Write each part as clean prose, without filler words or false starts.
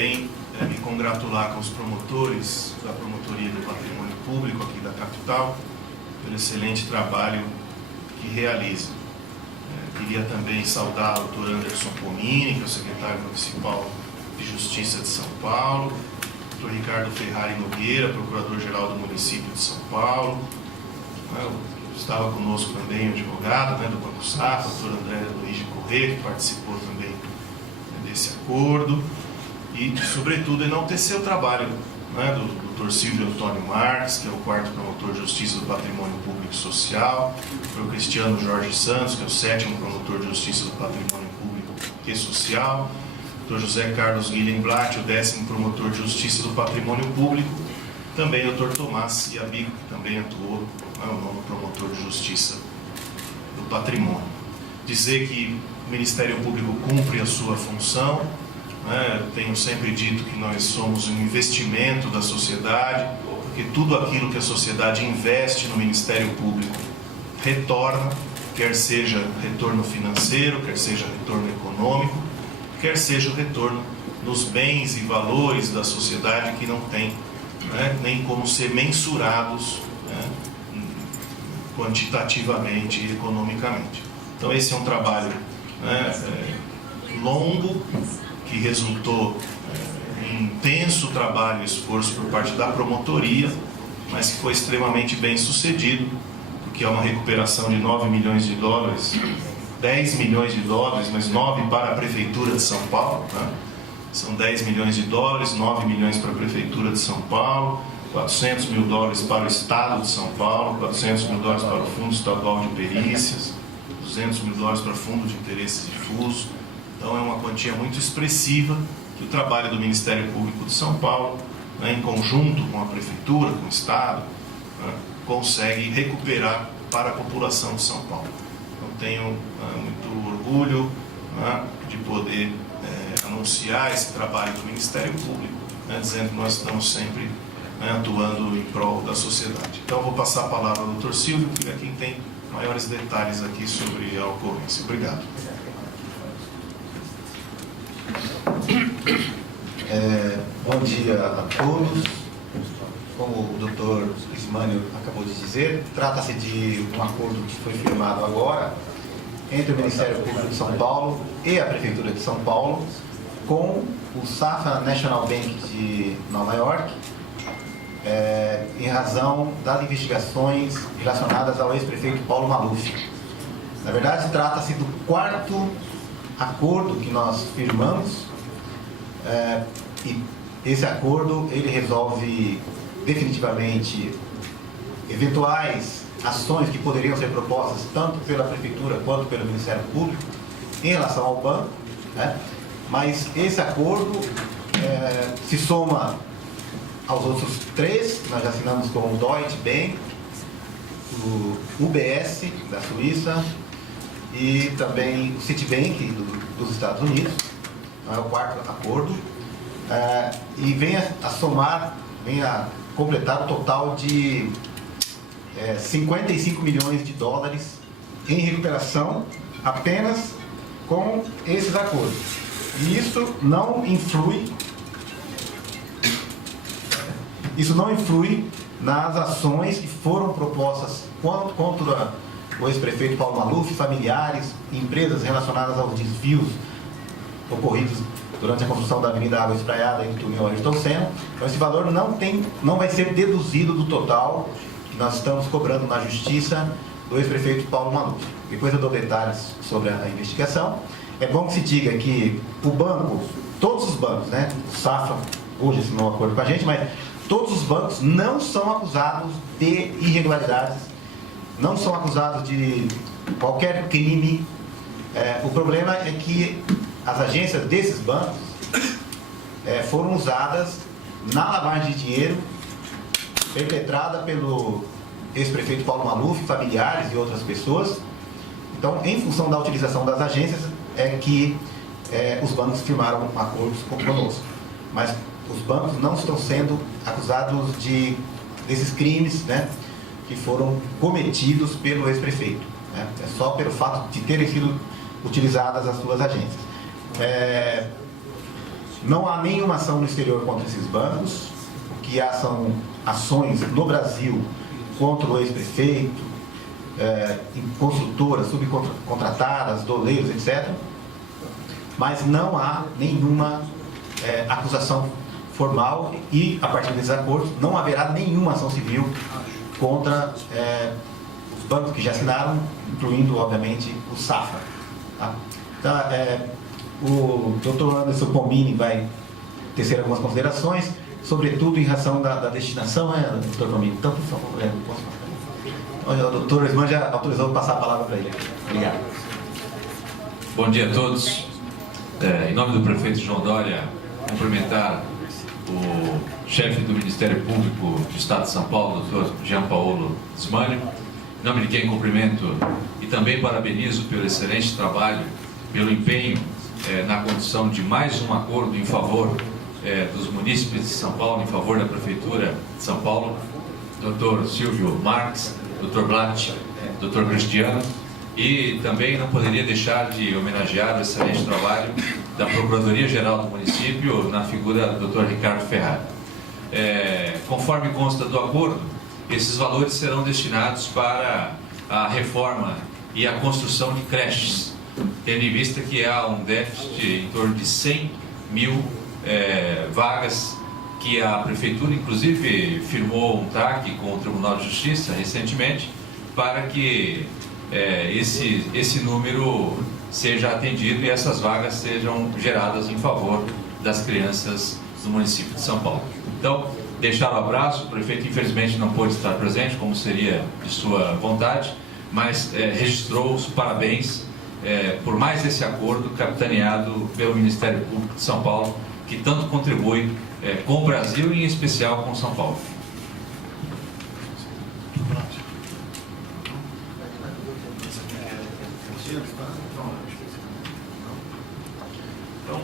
também me congratular com os promotores da Promotoria do Patrimônio Público aqui da capital, pelo excelente trabalho que realizam. Queria também saudar o Dr. Anderson Pomini, que é o secretário municipal de Justiça de São Paulo, o Dr. Ricardo Ferrari Nogueira, procurador-geral do município de São Paulo. Estava conosco também o advogado do Banco Safra, o Dr. André Luiz de Corrêa, que participou também desse acordo. E, sobretudo, enaltecer o trabalho do Dr. Silvio Antônio Marques, que é o 4º promotor de Justiça do Patrimônio Público e Social, o Dr. Cristiano Jorge Santos, que é o 7º promotor de Justiça do Patrimônio Público e Social, o Dr. José Carlos Guilherme-Blatt, o 10º promotor de Justiça do Patrimônio Público, também o Dr. Tomás Iabico, que também atuou, o 9º promotor de Justiça do Patrimônio. Dizer que o Ministério Público cumpre a sua função. Tenho sempre dito que nós somos um investimento da sociedade, porque tudo aquilo que a sociedade investe no Ministério Público retorna, quer seja retorno financeiro, quer seja retorno econômico, quer seja o retorno nos bens e valores da sociedade que não tem nem como ser mensurados quantitativamente e economicamente. Então esse é um trabalho longo, que resultou em intenso trabalho e esforço por parte da promotoria, mas que foi extremamente bem sucedido, porque é uma recuperação de 9 milhões de dólares, 10 milhões de dólares, mas 9 para a Prefeitura de São Paulo, São 10 milhões de dólares, 9 milhões para a Prefeitura de São Paulo, 400 mil dólares para o Estado de São Paulo, 400 mil dólares para o Fundo Estadual de Perícias, 200 mil dólares para o Fundo de Interesses Difusos. Então é uma quantia muito expressiva que o trabalho do Ministério Público de São Paulo, em conjunto com a Prefeitura, com o Estado, consegue recuperar para a população de São Paulo. Então tenho muito orgulho de poder anunciar esse trabalho do Ministério Público, dizendo que nós estamos sempre atuando em prol da sociedade. Então eu vou passar a palavra ao Dr. Silvio, que é quem tem maiores detalhes aqui sobre a ocorrência. Obrigado. Bom dia a todos. Como o Dr. Ismânio acabou de dizer, trata-se de um acordo que foi firmado agora entre o Ministério Público de São Paulo e a Prefeitura de São Paulo com o Safra National Bank de Nova York, em razão das investigações relacionadas ao ex-prefeito Paulo Maluf. Na verdade, trata-se do 4º acordo que nós firmamos, e esse acordo ele resolve definitivamente eventuais ações que poderiam ser propostas tanto pela Prefeitura quanto pelo Ministério Público em relação ao banco, mas esse acordo se soma aos outros 3 que nós já assinamos com o Deutsche Bank, o UBS da Suíça e também o Citibank dos Estados Unidos. É o 4º acordo, e vem a completar o total de 55 milhões de dólares em recuperação apenas com esses acordos. E isso não influi nas ações que foram propostas contra o ex-prefeito Paulo Maluf, familiares, empresas relacionadas aos desvios ocorridos durante a construção da Avenida Água Espraiada entre Túnel Ayrton Senna. Então esse valor não vai ser deduzido do total que nós estamos cobrando na Justiça do ex-prefeito Paulo Maluf. Depois eu dou detalhes sobre a investigação. É bom que se diga que o banco, todos os bancos, o Safra hoje assinou um acordo com a gente, mas todos os bancos não são acusados de irregularidades, não são acusados de qualquer crime. O problema é que as agências desses bancos foram usadas na lavagem de dinheiro perpetrada pelo ex-prefeito Paulo Maluf, familiares e outras pessoas. Então, em função da utilização das agências, é que os bancos firmaram acordos conosco. Mas os bancos não estão sendo acusados desses crimes que foram cometidos pelo ex-prefeito. É só pelo fato de terem sido utilizadas as suas agências. Não há nenhuma ação no exterior contra esses bancos. O que há são ações no Brasil contra o ex-prefeito, em construtoras, subcontratadas, doleiros, etc. Mas não há nenhuma acusação formal e, a partir desses acordos, não haverá nenhuma ação civil contra os bancos que já assinaram, incluindo, obviamente, o Safra. Tá? Então, o Dr. Anderson Pomini vai tecer algumas considerações, sobretudo em razão da destinação, Dr. Pomini? Então, por favor, posso falar? O doutor Isman já autorizou passar a palavra para ele. Obrigado. Bom dia a todos. Em nome do prefeito João Dória, cumprimentar o chefe do Ministério Público do Estado de São Paulo, Dr. Jean Paulo Ismânio, em nome de quem cumprimento e também parabenizo pelo excelente trabalho, pelo empenho na condição de mais um acordo em favor dos munícipes de São Paulo, em favor da Prefeitura de São Paulo, Dr. Silvio Marques, Dr. Blatt, Dr. Cristiano, e também não poderia deixar de homenagear o excelente trabalho da Procuradoria-Geral do município na figura do Dr. Ricardo Ferrari. Conforme consta do acordo, esses valores serão destinados para a reforma e a construção de creches, tendo em vista que há um déficit em torno de 100 mil vagas, que a Prefeitura, inclusive, firmou um TAC com o Tribunal de Justiça recentemente, para que esse número seja atendido e essas vagas sejam geradas em favor das crianças do município de São Paulo. Então, deixar o abraço, o prefeito infelizmente não pôde estar presente, como seria de sua vontade, mas registrou os parabéns por mais esse acordo capitaneado pelo Ministério Público de São Paulo, que tanto contribui com o Brasil e em especial com São Paulo. Então,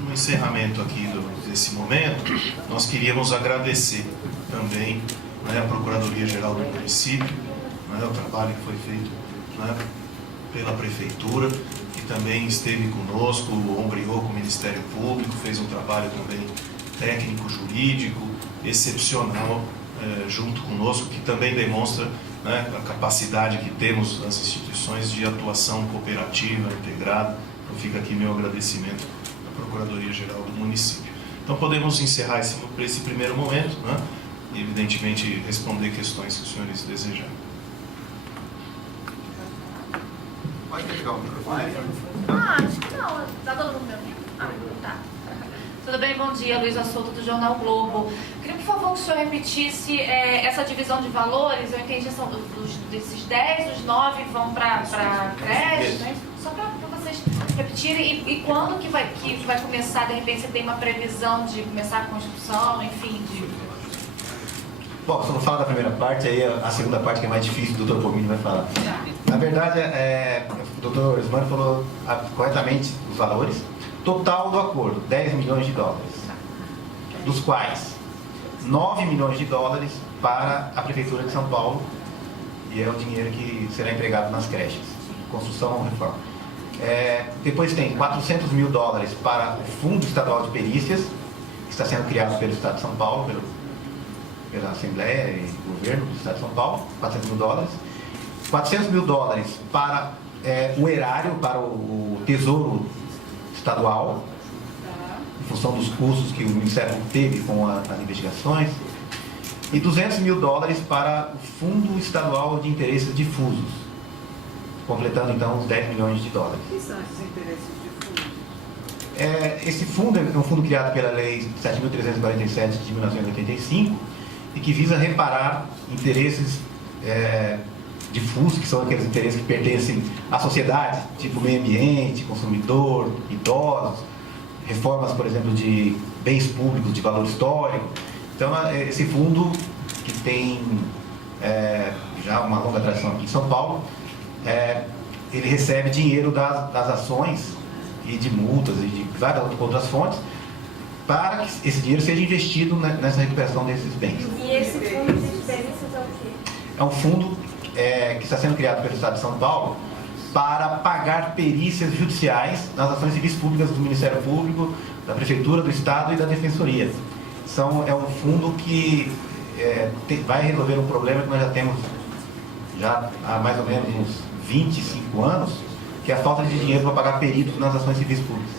no encerramento aqui desse momento, nós queríamos agradecer também a Procuradoria-Geral do município, o trabalho que foi feito pela Prefeitura, que também esteve conosco, ombreou com o Ministério Público, fez um trabalho também técnico-jurídico excepcional junto conosco, que também demonstra a capacidade que temos nas instituições de atuação cooperativa, integrada. Então fica aqui meu agradecimento à Procuradoria-Geral do município. Então podemos encerrar esse primeiro momento, e evidentemente responder questões que os senhores desejarem. Pode pegar o microfone? Acho que não. Tá todo mundo me ouvindo? Tá. Tudo bem? Bom dia, Luísa Souto, do Jornal Globo. Queria, por favor, que o senhor repetisse essa divisão de valores. Eu entendi, são desses 10, os 9 vão para creche, né? Só para vocês repetirem. E quando que vai começar, de repente, você tem uma previsão de começar a construção, enfim, Bom, se eu não falar da primeira parte, aí a segunda parte, que é mais difícil, o doutor Pomini vai falar. Na verdade, o doutor Ismânio falou corretamente os valores. Total do acordo, 10 milhões de dólares, dos quais 9 milhões de dólares para a Prefeitura de São Paulo, e é o dinheiro que será empregado nas creches, construção ou reforma. Depois tem 400 mil dólares para o Fundo Estadual de Perícias, que está sendo criado pelo Estado de São Paulo, pela Assembleia e Governo do Estado de São Paulo, 400 mil dólares. 400 mil dólares para o erário, para o Tesouro Estadual, em função dos custos que o Ministério teve com as investigações, e 200 mil dólares para o Fundo Estadual de Interesses Difusos, completando então os 10 milhões de dólares. O que são esses interesses difusos? Esse fundo é um fundo criado pela Lei 7.347 de 1985 e que visa reparar interesses difusos, que são aqueles interesses que pertencem à sociedade, tipo meio ambiente, consumidor, idosos, reformas, por exemplo, de bens públicos de valor histórico. Então, esse fundo, que tem já uma longa tradição aqui em São Paulo, ele recebe dinheiro das ações e de multas e de várias outras fontes, para que esse dinheiro seja investido nessa recuperação desses bens. E esse fundo de experiências é o quê? É um fundo que está sendo criado pelo Estado de São Paulo para pagar perícias judiciais nas ações civis públicas do Ministério Público, da Prefeitura, do Estado e da Defensoria. É um fundo que vai resolver um problema que nós já temos há mais ou menos uns 25 anos, que é a falta de dinheiro para pagar peritos nas ações civis públicas.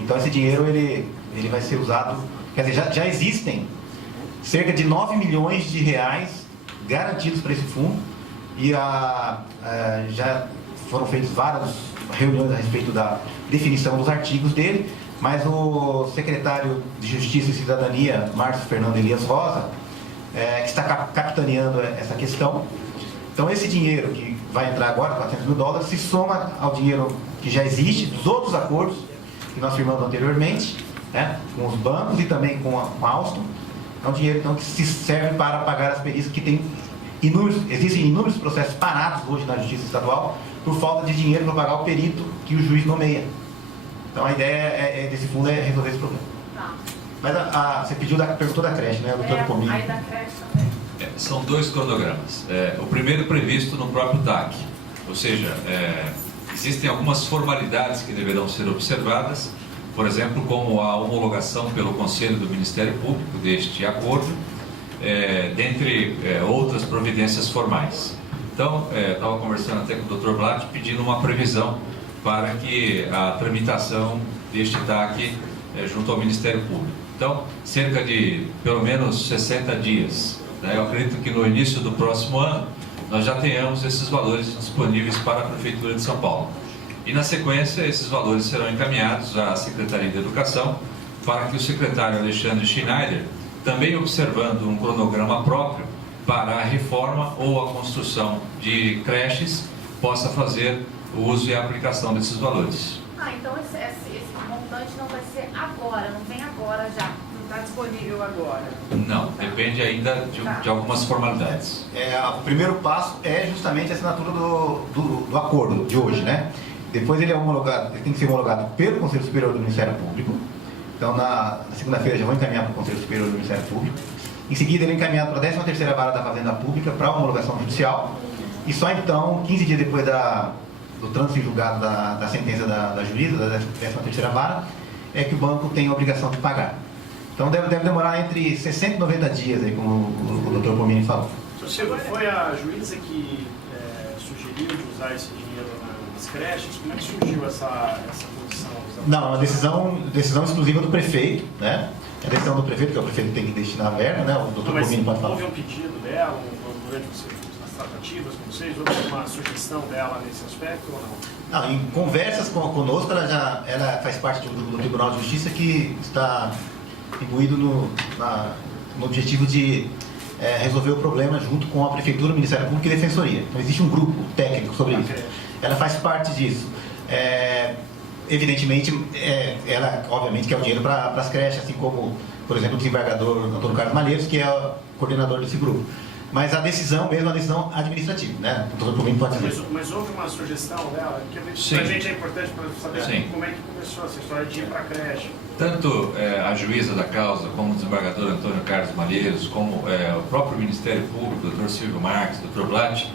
Então esse dinheiro ele vai ser usado, quer dizer, já existem cerca de 9 milhões de reais garantidos para esse fundo e já foram feitas várias reuniões a respeito da definição dos artigos dele, mas o secretário de Justiça e Cidadania, Márcio Fernando Elias Rosa, que está capitaneando essa questão. Então esse dinheiro que vai entrar agora, $400 mil, se soma ao dinheiro que já existe, dos outros acordos que nós firmamos anteriormente, né, com os bancos e também com a Alstom. É um dinheiro então, que se serve para pagar as perícias que existem inúmeros processos parados hoje na Justiça Estadual por falta de dinheiro para pagar o perito que o juiz nomeia. Então a ideia desse fundo é resolver esse problema. Tá. Mas você perguntou da creche, né, doutor Pominho? Aí da creche também. São dois cronogramas. O primeiro previsto no próprio TAC, ou seja, existem algumas formalidades que deverão ser observadas, por exemplo, como a homologação pelo Conselho do Ministério Público deste acordo, dentre outras providências formais. Então, estava conversando até com o Dr. Blatt, pedindo uma previsão para que a tramitação deste TAC junto ao Ministério Público. Então, cerca de pelo menos 60 dias. Eu acredito que no início do próximo ano nós já tenhamos esses valores disponíveis para a Prefeitura de São Paulo. E na sequência, esses valores serão encaminhados à Secretaria de Educação para que o secretário Alexandre Schneider, também observando um cronograma próprio para a reforma ou a construção de creches, possa fazer o uso e a aplicação desses valores. Então esse montante não vai ser agora, não vem agora já. Não está disponível agora. Não, depende ainda de algumas formalidades. O primeiro passo é justamente a assinatura do acordo de hoje, né? Depois ele tem que ser homologado pelo Conselho Superior do Ministério Público. Então na segunda-feira já vou encaminhar para o Conselho Superior do Ministério Público. Em seguida ele é encaminhado para a 13ª Vara da Fazenda Pública para homologação judicial. E só então, 15 dias depois do trânsito em julgado da sentença da juíza, da 13ª Vara, é que o banco tem a obrigação de pagar. Então deve demorar entre 60 e 90 dias, aí, como o Dr. Pomini falou. Foi a juíza que sugeriu de usar esse dinheiro nas creches? Como é que surgiu essa posição? Não, é uma decisão exclusiva do prefeito, né? É a decisão do prefeito, que é o prefeito que tem que destinar a verba, né? O Dr. Pomini pode falar. Houve um pedido dela durante as tratativas com vocês? Houve uma sugestão dela nesse aspecto ou não? Não, em conversas conosco, ela faz parte do Tribunal de Justiça, que está imbuído no objetivo de resolver o problema junto com a Prefeitura, o Ministério Público e a Defensoria. Então existe um grupo técnico sobre isso. Ela faz parte disso. Evidentemente, ela obviamente quer o dinheiro para as creches, assim como, por exemplo, o desembargador Antônio Carlos Malheiros, que é o coordenador desse grupo. Mas a decisão mesmo é uma decisão administrativa, né? Mas houve uma sugestão dela? Que para a gente é importante para saber como é que começou essa história de ir para a creche. Tanto a juíza da causa, como o desembargador Antônio Carlos Malheiros, como o próprio Ministério Público, o Dr. Silvio Marques, o Dr. Blatt,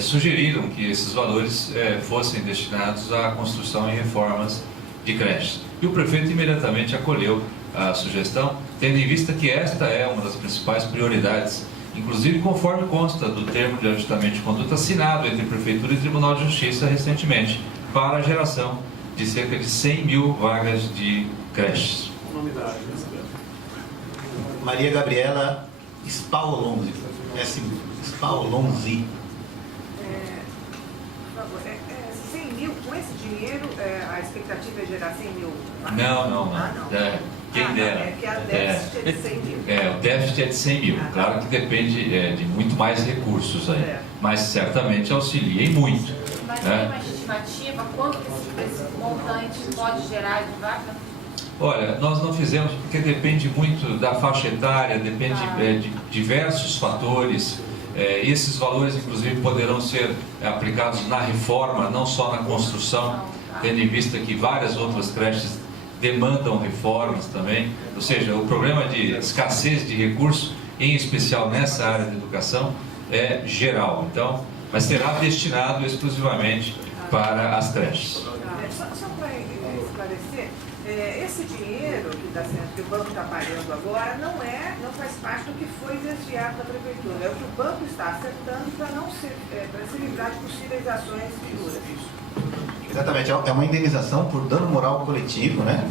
sugeriram que esses valores fossem destinados à construção e reformas de creches. E o prefeito imediatamente acolheu a sugestão, tendo em vista que esta é uma das principais prioridades, inclusive conforme consta do termo de ajustamento de conduta assinado entre Prefeitura e Tribunal de Justiça recentemente, para a geração de cerca de 100 mil vagas de creches. O nome da Maria Gabriela Spalonzi. Spalonzi. Por favor, 100 mil, com esse dinheiro, a expectativa é gerar 100 mil vagas? Não. Quem dera. É que a déficit é de 100 mil. O déficit é de 100 mil. Claro que depende de muito mais recursos aí. Mas certamente auxilia e muito. Mas tem uma estimativa? Quanto esse montante pode gerar de vaga? Olha, nós não fizemos porque depende muito da faixa etária, depende de diversos fatores. Esses valores, inclusive, poderão ser aplicados na reforma, não só na construção, tendo em vista que várias outras creches demandam reformas também. Ou seja, o problema de escassez de recursos, em especial nessa área de educação, é geral. Então, mas será destinado exclusivamente para as creches. Só para esclarecer, esse dinheiro que o banco está pagando agora não faz parte do que foi desviado da prefeitura. É o que o banco está acertando para se livrar de possíveis ações futuras. Exatamente, é uma indenização por dano moral coletivo, né?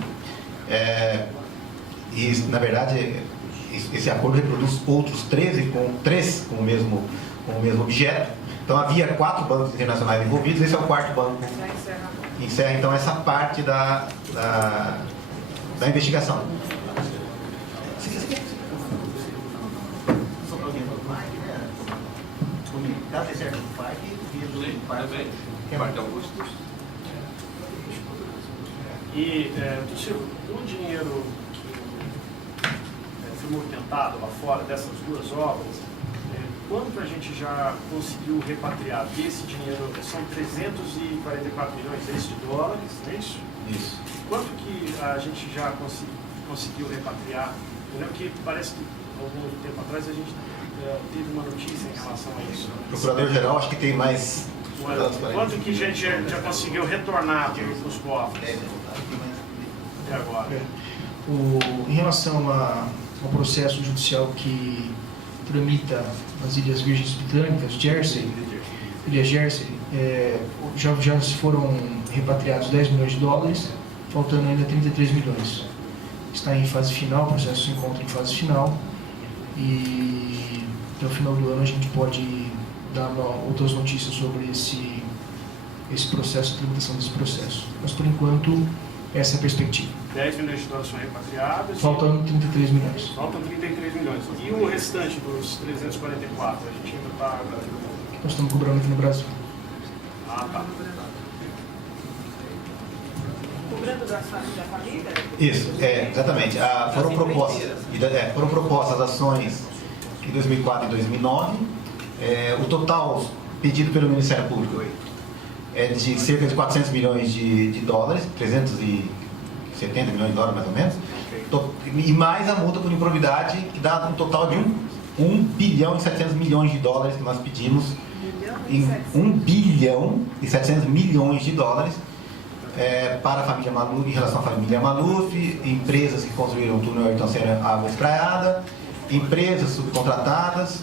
E, na verdade, esse acordo reproduz outros 3 com o mesmo objeto. Então, havia 4 bancos internacionais envolvidos, esse é o 4º banco. Encerra, então, essa parte da investigação. E, o dinheiro que foi movimentado lá fora dessas 2 obras, quanto a gente já conseguiu repatriar desse dinheiro? São 344 milhões de dólares, não é isso? Isso. Quanto que a gente já conseguiu repatriar? Eu lembro que parece que algum tempo atrás a gente teve uma notícia em relação a isso. O Procurador-Geral acho que tem mais... Quanto que a gente já conseguiu retornar para os cofres? Até agora. Em relação ao processo judicial que tramita nas Ilhas Virgens Britânicas, Ilhas Jersey, já foram repatriados 10 milhões de dólares, faltando ainda 33 milhões. Está em fase final, o processo se encontra em fase final e até o final do ano a gente pode dar outras notícias sobre esse processo, a tramitação desse processo. Mas por enquanto, essa é a perspectiva. 10 milhões de dólares são repatriados. Faltando 33 milhões. Faltam 33 milhões. E o restante dos 344? A gente ainda está... Nós estamos cobrando aqui no Brasil. Ah, tá. Cobrando da família? Isso, exatamente. Foram propostas ações em 2004 e 2009. O total pedido pelo Ministério Público é de cerca de 400 milhões de dólares, 370 milhões de dólares mais ou menos, e mais a multa por improbidade, que dá um total de 1 bilhão e 700 milhões de dólares que nós pedimos, em 1 bilhão e 700 milhões de dólares para a família Maluf, em relação à família Maluf, empresas que construíram o túnel Ayrton Senna Água Espraiada, empresas subcontratadas,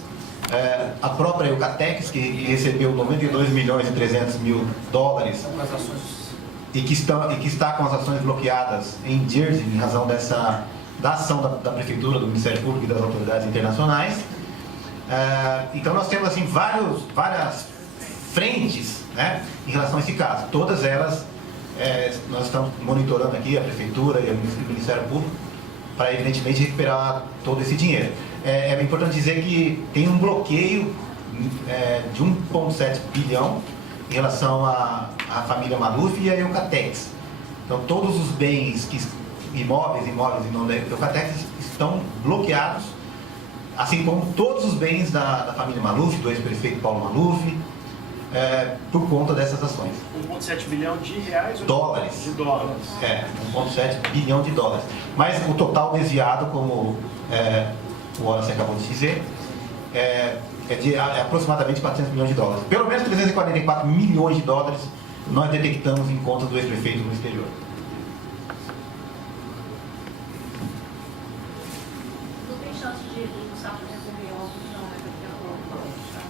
a própria Eucatex, que recebeu 92 milhões e 300 mil dólares e que está com as ações bloqueadas em Jersey, em razão da ação da Prefeitura, do Ministério Público e das autoridades internacionais. Então nós temos assim, várias frentes, né, em relação a esse caso. Todas elas nós estamos monitorando aqui, a Prefeitura e o Ministério Público, para evidentemente recuperar todo esse dinheiro. É importante dizer que tem um bloqueio de 1,7 bilhão em relação à família Maluf e à Eucatex. Então, todos os bens, imóveis e não da Eucatex, estão bloqueados, assim como todos os bens da família Maluf, do ex-prefeito Paulo Maluf, por conta dessas ações. 1,7 bilhão de reais? Ou dólares. De dólares. 1,7 bilhão de dólares. Mas o total desviado, como o Horácio acabou de dizer, é de aproximadamente 400 milhões de dólares. Pelo menos 344 milhões de dólares nós detectamos em contas do ex-prefeito no exterior. Não tem chance de o Safra recorrer ao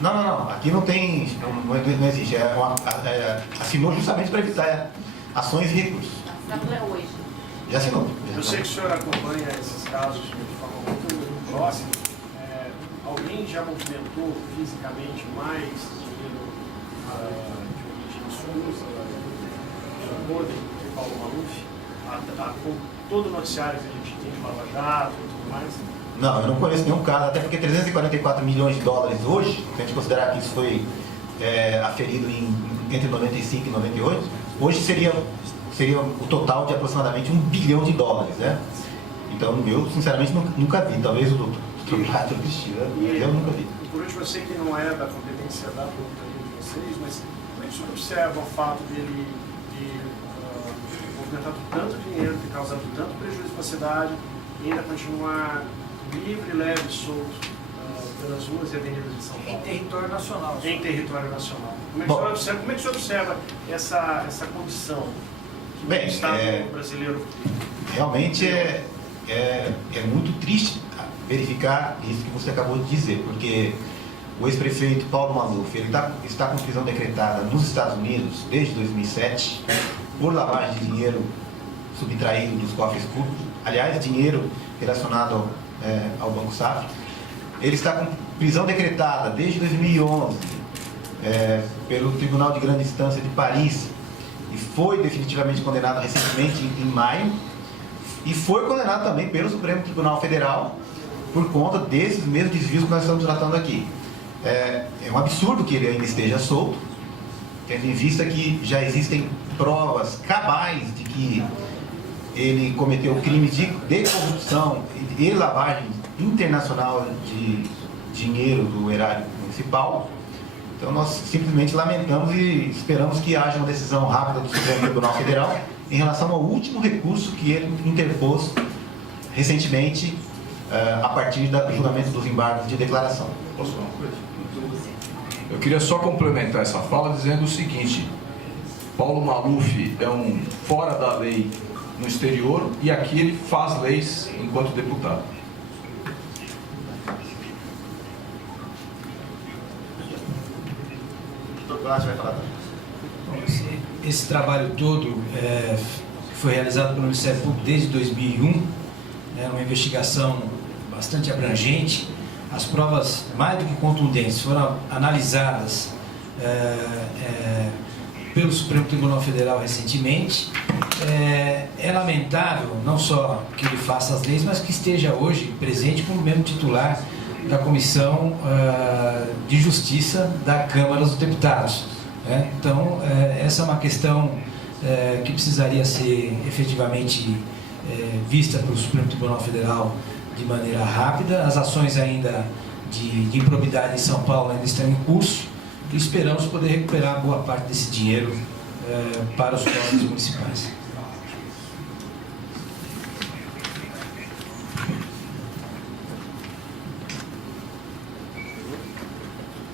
Não. Aqui não tem, não existe. Assinou justamente para evitar ações e recursos. Safra é hoje. Já assinou. Eu sei que o senhor acompanha esses casos de forma muito próxima. Alguém já movimentou fisicamente mais dinheiro de origem suja, podre de Paulo Maluf? Com todo o noticiário que a gente tem de Lava Jato e tudo mais? Não, eu não conheço nenhum caso, até porque 344 milhões de dólares hoje, se a gente considerar que isso foi aferido entre 95 e 98, hoje seria o total de aproximadamente 1 bilhão de dólares, né? Então, eu sinceramente nunca vi, talvez o doutor Cristina, eu nunca vi. Por último, eu sei que não é da competência da pergunta de vocês, mas como é que o senhor observa o fato dele movimentado tanto dinheiro, ter causado tanto prejuízo para a cidade, e ainda continuar livre, leve, solto pelas ruas e avenidas de São Paulo? Em território nacional. Em território nacional. Como é que o senhor observa essa condição que Bem, o Estado brasileiro... Realmente é muito triste verificar isso que você acabou de dizer, porque o ex-prefeito Paulo Maluf está com prisão decretada nos Estados Unidos desde 2007 por lavagem de dinheiro subtraído dos cofres públicos, aliás, dinheiro relacionado ao Banco Safra. Ele está com prisão decretada desde 2011 pelo Tribunal de Grande Instância de Paris e foi definitivamente condenado recentemente em maio, e foi condenado também pelo Supremo Tribunal Federal por conta desses mesmos desvios que nós estamos tratando aqui. É um absurdo que ele ainda esteja solto, tendo em vista que já existem provas cabais de que ele cometeu crimes de corrupção e lavagem internacional de dinheiro do erário municipal. Então nós simplesmente lamentamos e esperamos que haja uma decisão rápida do Supremo Tribunal Federal em relação ao último recurso que ele interpôs recentemente a partir do julgamento dos embargos de declaração. Posso falar uma coisa? Eu queria só complementar essa fala dizendo o seguinte: Paulo Maluf é um fora da lei no exterior e aqui ele faz leis enquanto deputado. Vai falar também. Esse trabalho todo foi realizado pelo Ministério Público desde 2001, uma investigação bastante abrangente. As provas, mais do que contundentes, foram analisadas pelo Supremo Tribunal Federal recentemente. É lamentável não só que ele faça as leis, mas que esteja hoje presente como membro titular da Comissão de Justiça da Câmara dos Deputados. Então, essa é uma questão que precisaria ser efetivamente vista pelo Supremo Tribunal Federal de maneira rápida. As ações ainda de improbidade em São Paulo ainda estão em curso e esperamos poder recuperar boa parte desse dinheiro para os cofres municipais.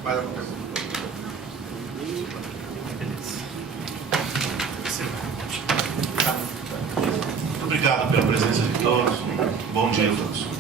Mais alguma pergunta? Muito obrigado pela presença de todos. Um bom dia a todos.